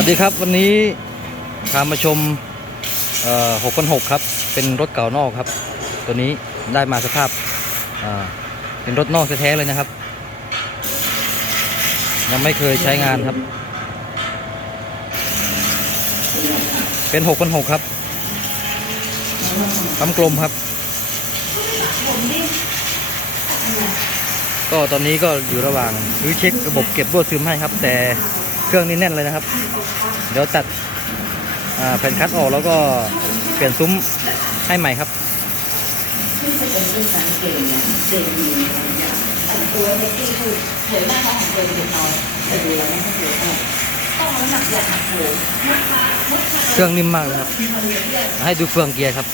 วัสดีครับวันนี้พามาชมหกพันหกครับ เป็นรถเก่านอกครับ ตัวนี้ได้มาสภาพเป็นรถนอกแท้ๆเลยนะครับ ยังไม่เคยใช้งานครับ เป็นหกพันหกครับปั๊มกลมครับ ก็ตอนนี้ก็อยู่ระหว่างรื้อเช็คระบบเก็บรวดซึมให้ครับแต่ เครื่องนี้แน่นเลยนะครับ เดี๋ยวตัดแผ่นคัดออกแล้วก็เปลี่ยนซุ้มให้ใหม่ครับเป็นลูกสังเกตเนี่ยเด่นดีเนี่ยแต่ตัวเล็กที่คือเผยหน้าท้องของตัวเด็กน้อยแต่ดูแล้วไม่ค่อยเยอะเท่าไหร่ต้องน้ำหนักอยากหักโหมเครื่องนิ่มมากเลยครับ ให้ดูเฟืองเกียร์ครับ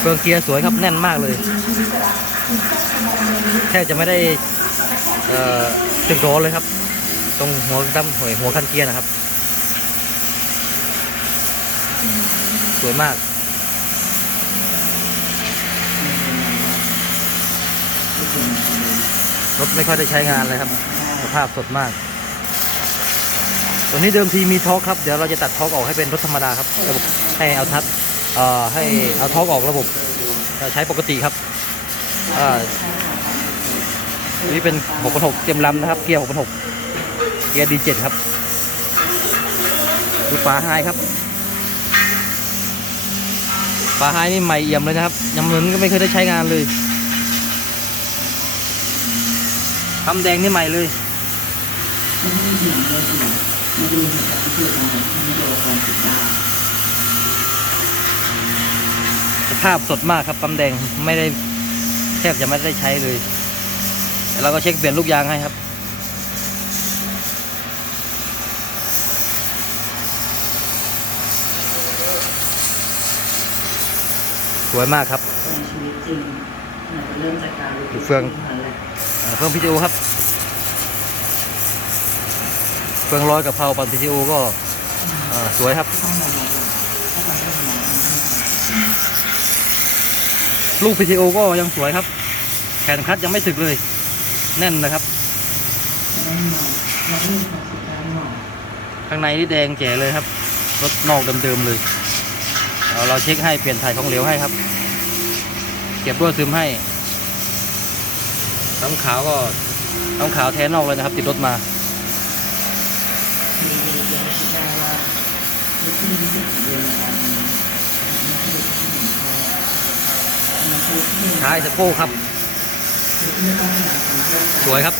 เฟืองเกียร์สวยครับแน่นมากเลย แทบจะไม่ได้ตึกร้อนเลยครับ ตรงหัวตั้มหัวหัวคันเกียร์นะครับ สวยมากรถไม่ค่อยได้ใช้งานเลยครับ สภาพสดมาก ตัวนี้เดิมทีมีท็อกครับ เดี๋ยวเราจะตัดท็อกออกให้เป็นรถธรรมดาครับ ให้เอาทัดให้เอาท็อกออกระบบเอ่อใช้ปกติครับ นี่เป็น6.6เต็มลำนะครับ เกียร์6.6เกียร์ D7 ครับ ดูฝาไฮครับฝาไฮนี่ใหม่เอี่ยมเลยนะครับยังเหมือนก็ไม่เคยได้ใช้งานเลยทำแดงนี่ใหม่เลยไม่ได้เสียงเลยเสียงมาดูเหตุการณ์ที่เกิดขึ้นที่โดนการติดตามสภาพสดมากครับปั๊มแดงไม่ได้ แทบจะไม่ได้ใช้เลยแต่เราก็เช็คเปลี่ยนลูกยางให้ครับ สวยมากครับในชีวิตจริงมันจะเริ่มจากการรู้ดูเฟืองนั่นแหละอ่าเพิ่มพีทีโอครับ เฟืองร้อยกับเพราปันพีทีโอก็อ่าสวยครับ ต้องมองมองถ้าทำได้มอง ลูกพีทีโอก็ยังสวยครับ แขนคัดยังไม่สึกเลย แน่นนะครับ ข้างในนี่แดงแจ๋เลยครับ รถนอกเดิมๆเลยเอาเราเช็คให้เปลี่ยนถ่ายของเหลวให้ครับ เก็บรวซึมให้น้ำขาวก็น้ำขาวแท้นอกเลยนะครับ ติดรถมามีดีเดียวคิดได้ว่าลูก ที่รู้สึกเดือนการนี้มันคือที่ท้ายสะโพกครับ สวยครับ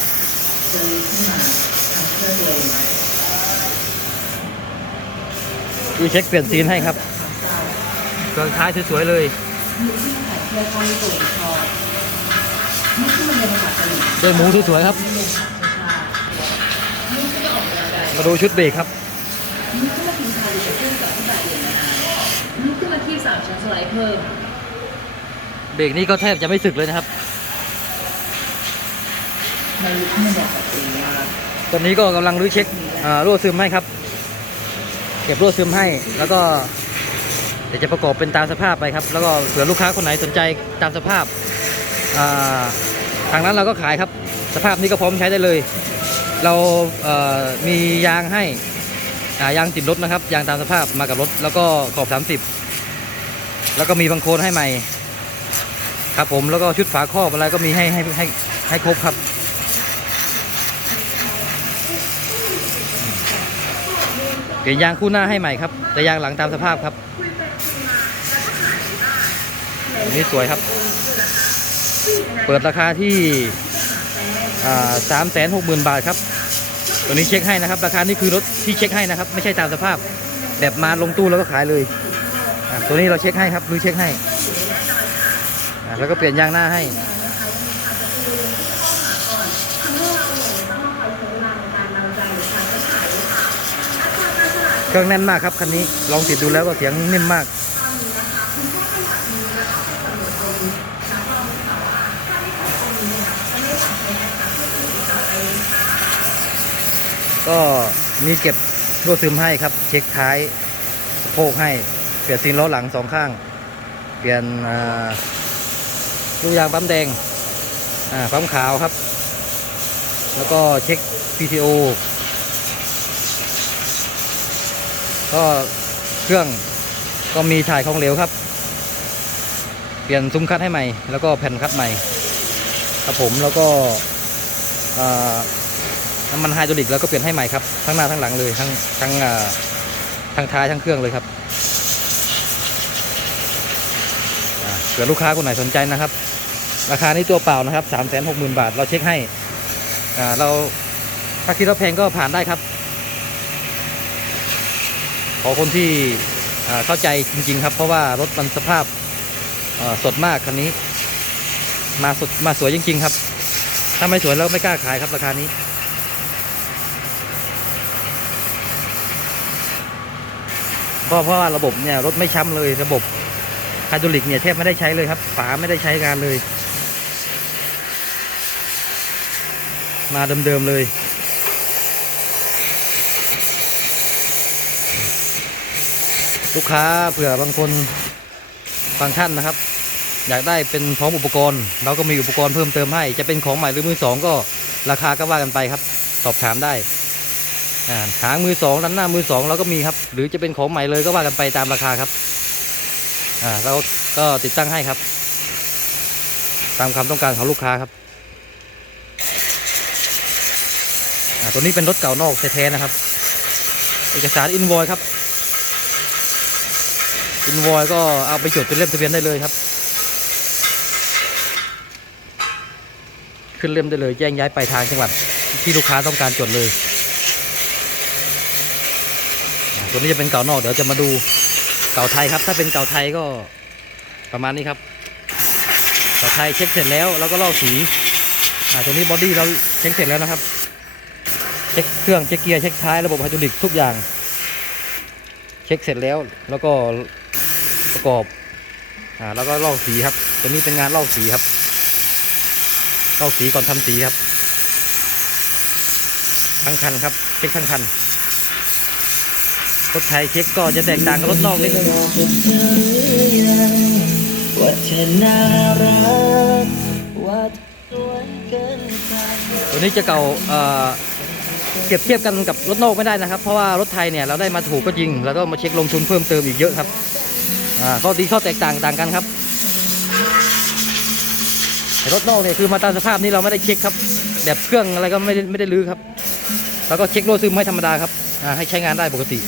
ดูเช็คเปลี่ยนซีนให้ครับเครื่องท้ายสวยๆเลยมีที่ถ่ายมตัวเองชอบนี่คือมันเรียนภาษาเกาหลีด้วยหมูสวยๆครับ มาดูชุดเบรกครับนี่ก็มาพิมพ์คาริจะขึ้นกับที่บายเรียนมานานนี่ก็มาคีบสามชั้นสไลด์เพิ่ม เบรกนี้ก็แทบจะไม่สึกเลยนะครับตอนนี้ก็กำลังรื้อเช็ครั่วซึมให้ครับ เก็บรั่วซึมให้ แล้วก็เดี๋ยวจะประกอบเป็นตามสภาพไปครับ แล้วก็เผื่อลูกค้าคนไหนสนใจตามสภาพาทางนั้นเราก็ขายครับ สภาพนี้ก็พร้อมใช้ได้เลย เราเอ่อมียางให้ายางติดรถนะครับ ยางตามสภาพมากับรถ แล้วก็ขอบ 30 แล้วก็มีบังโคลนให้ใหม่ ครับผมแล้วก็ชุดฝาครอบอะไรก็มีให้ให้ให้ให้ครบครับ เปลี่ยนยางคู่หน้าให้ใหม่ครับ แต่ยางหลังตามสภาพครับอันนี้สวยครับ เปิดราคาที่สามแสนหกหมื่นบาทครับ ตัวนี้เช็คให้นะครับ ราคานี้คือรถที่เช็คให้นะครับ ไม่ใช่ตามสภาพ แบบมาลงตู้แล้วก็ขายเลย ตัวนี้เราเช็คให้ครับรื้อเช็คให้ แล้วก็เปลี่ยนยางหน้าให้เครื่องแน่นมากครับคันนี้ลองติดดูแล้วก็เสียงนิ่มมากก็มีเก็บรั่วซึมให้ครับ เช็คท้ายสะโพกให้ เปลี่ยนซีนล้อหลังสองข้าง เปลี่ยนอ ลูกยางปั๊มแดงอ่าปั๊มขาวครับ แล้วก็เช็ค PTO ก็เครื่องก็มีถ่ายของเหลวครับ เปลี่ยนซุ้มคัดให้ใหม่ แล้วก็แผ่นคัดใหม่ครับผมแล้วก็อ่าน้ำมันไฮดรอลิกแล้วก็เปลี่ยนให้ใหม่ครับทั้งหน้าทั้งหลังเลยทั้งทั้งอ่าทั้งท้ายทั้งเครื่องเลยครับเผื่อลูกค้าคนไหนสนใจนะครับ ราคานี้ตัวเปล่านะครับ3 6 0 0 0 0บาท เราเช็คให้อ่าเราถ้าคิดว่าแพงก็ผ่านได้ครับ ขอคนที่อ่าเข้าใจจริง ๆ ครับ เพราะว่ารถมันสภาพอ่สดมากคันนี้ มาสดมาสวยจริง ๆ ครับ ถ้าไม่สวยแล้วไม่กล้าขายครับราคานี้เพราะเพราะว่าระบบเนี่ยรถไม่ช้ำเลยระบบไฮดรอลิกเนี่ยแทบไม่ได้ใช้เลยครับ ฝาไม่ได้ใช้งานเลย มาเดิมๆเลยลูกค้าเผื่อบางคนบางท่านนะครับ อยากได้เป็นพร้อมอุปกรณ์ เราก็มีอุปกรณ์เพิ่มเติมให้ จะเป็นของใหม่หรือมือสองก็ราคาก็ว่ากันไปครับ สอบถามได้อ่าหางมือสองด้านหน้ามือสองเราก็มีครับ หรือจะเป็นของใหม่เลยก็ว่ากันไปตามราคาครับเราก็ติดตั้งให้ครับ ตามความต้องการของลูกค้าครับอ่า ตัวนี้เป็นรถเก่านอกแท้ๆนะครับ เอกสารอินวอยครับอินวอยก็เอาไปจดเป็นเล่มทะเบียนได้เลยครับ ขึ้นเล่มได้เลยแจ้งย้ายไปลายทางจังหวัดที่ลูกค้าต้องการจดเลย ตัวนี้จะเป็นเก่านอกเดี๋ยวจะมาดูเก่าไทยครับ ถ้าเป็นเก่าไทยก็ประมาณนี้ครับเก่าไทยเช็คเสร็จแล้วแล้วก็ลอกสีตัวนี้บอดี้เราเช็คเสร็จแล้วนะครับ ช็คเครื่องเช็คเกียร์เช็คท้ายระบบไฮดรอลิกทุกอย่าง เช็คเสร็จแล้วแล้วก็ประกอบอ่าแล้วก็ลอกสีครับตัวนี้เป็นงานลอกสีครับลอกสีก่อนทำสีครับ ทั้งคันครับ เช็คทั้งคันรถไทยเช็คก็จะแตกต่างกับรถนอกนิดนึงว่าเธอน่ารักว่าเธอสวยเกินไปตัวนี้จะเก่าเอ่อ เปรียบเทียบกันกับรถนอกไม่ได้นะครับ เพราะว่ารถไทยเนี่ยเราได้มาถูกก็จริง แล้วก็มาเช็คลงทุนเพิ่มเติมอีกเยอะครับอ่าข้อดีข้อแตกต่างต่างกันครับแต่รถนอกเนี่ยคือมาตามสภาพนี้เราไม่ได้เช็คครับ แบบเครื่องอะไรก็ไม่ได้ไม่ได้ลื้อครับ แล้วก็เช็คโลซึมให้ธรรมดาครับอ่าให้ใช้งานได้ปกติ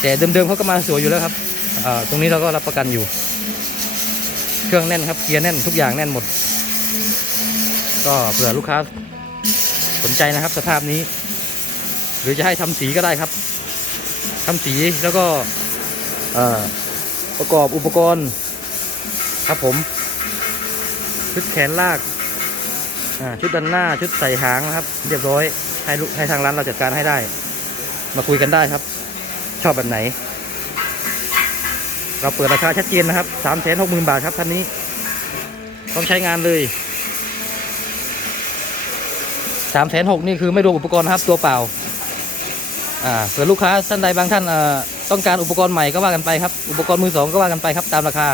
แต่เดิมๆเขาก็มาสวยอยู่แล้วครับอ่าตรงนี้เราก็รับประกันอยู่ เครื่องแน่นครับเกียร์แน่นทุกอย่างแน่นหมด ก็เผื่อลูกค้าสนใจนะครับสภาพนี้ หรือจะให้ทำสีก็ได้ครับทำสีแล้วก็ประกอบอุปกรณ์ครับผม ชุดแขนลากชุดดันหน้าชุดใส่หางนะครับ เรียบร้อยให้ลูกให้ทางร้านเราจัดการให้ได้ มาคุยกันได้ครับ ชอบแบบไหน เราเปิดราคาชัดเจนนะครับสามแสนหกหมื่นบาทครับคันนี้ ต้องใช้งานเลยสามแสนหกนี่คือไม่รวมอุปกรณ์ครับตัวเปล่า อ่าเผื่อลูกค้าท่านใดบางท่านต้องการอุปกรณ์ใหม่ก็ว่ากันไปครับอุปกรณ์มือสองก็ว่ากันไปครับตามราคา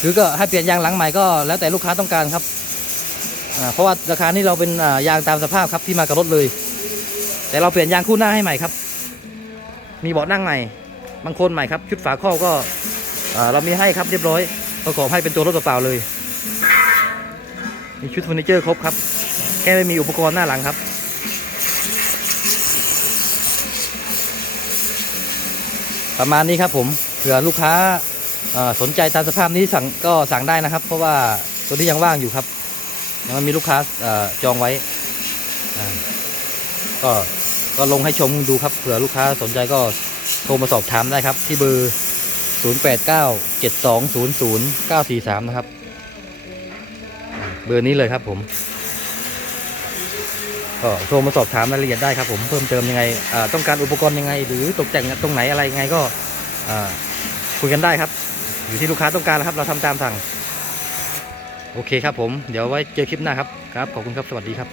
หรือก็ให้เปลี่ยนยางหลังใหม่ก็แล้วแต่ลูกค้าต้องการครับเพราะว่าราคานี้เราเป็นยางตามสภาพครับที่มากับรถเลย แต่เราเปลี่ยนยางคู่หน้าให้ใหม่ครับ มีเบาะนั่งใหม่บางคนใหม่ครับ ชุดฝาครอบก็เรามีให้ครับเรียบร้อยประกอบให้เป็นตัวรถเปล่าเลย มีชุดเฟอร์นิเจอร์ครบครับแค่ไม่มีอุปกรณ์หน้าหลังครับ ประมาณนี้ครับผมเผื่อลูกค้าสนใจตามสภาพนี้สั่งก็สั่งได้นะครับ เพราะว่าตัวนี้ยังว่างอยู่ครับยังมีลูกค้าจองไว้ก็ก็ลงให้ชมดูครับเผื่อลูกค้าสนใจก็โทรมาสอบถามได้ครับ ที่เบอร์ 089 7200 943 นะครับ เบอร์นี้เลยครับผม ก็โทรมาสอบถามรายละเอียดได้ครับผมเพิ่มเติมยังไงต้องการอุปกรณ์ยังไง หรือตกแต่งตรงไหนอะไรยังไงก็คุยกันได้ครับ อยู่ที่ลูกค้าต้องการนะครับ เราทำตามสั่ง โอเคครับผม เดี๋ยวไว้เจอคลิปหน้าครับครับ ขอบคุณครับ สวัสดีครับ